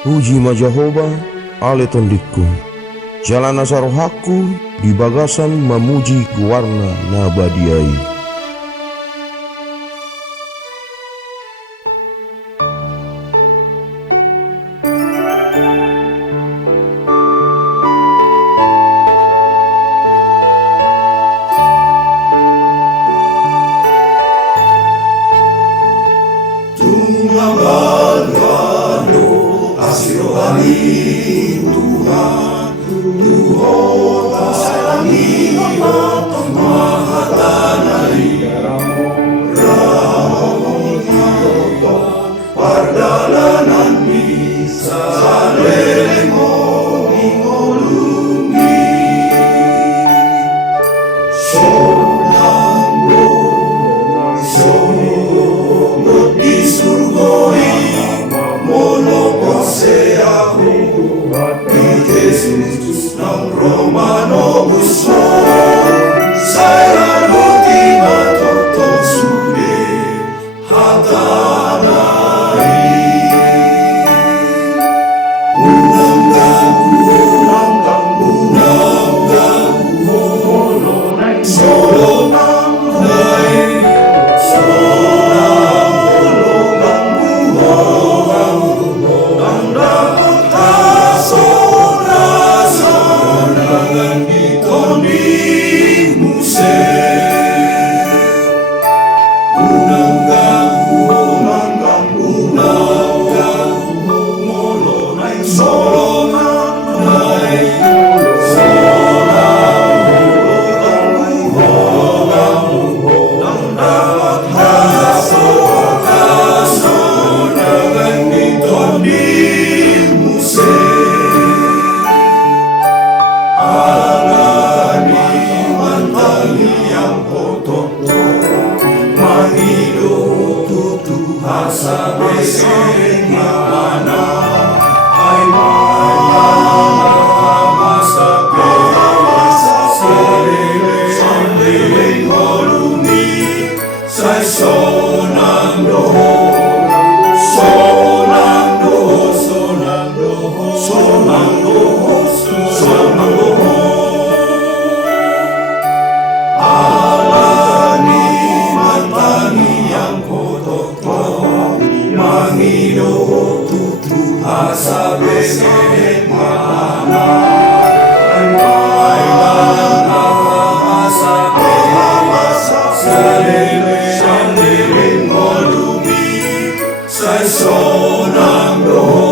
Puji ma Jehovah, ale tondikku. Jalan asarohaku di bagasan memuji guarna nabadiai. Kasih rohani Tuhan, Tuhan salami mahatanai Ramon pardalanan bisa salemo mingolungi sonambo sonambo di surgoi mono seahu di Jesus nang Romano buso saya roti matoto sude hatanai unang mono solo nai sabe mana ai masa sandele ngolumi sai sonang doho alani mantangi yang kotor mangido tutu asabe mana ai asabe sandele ngolumi sai sonang doho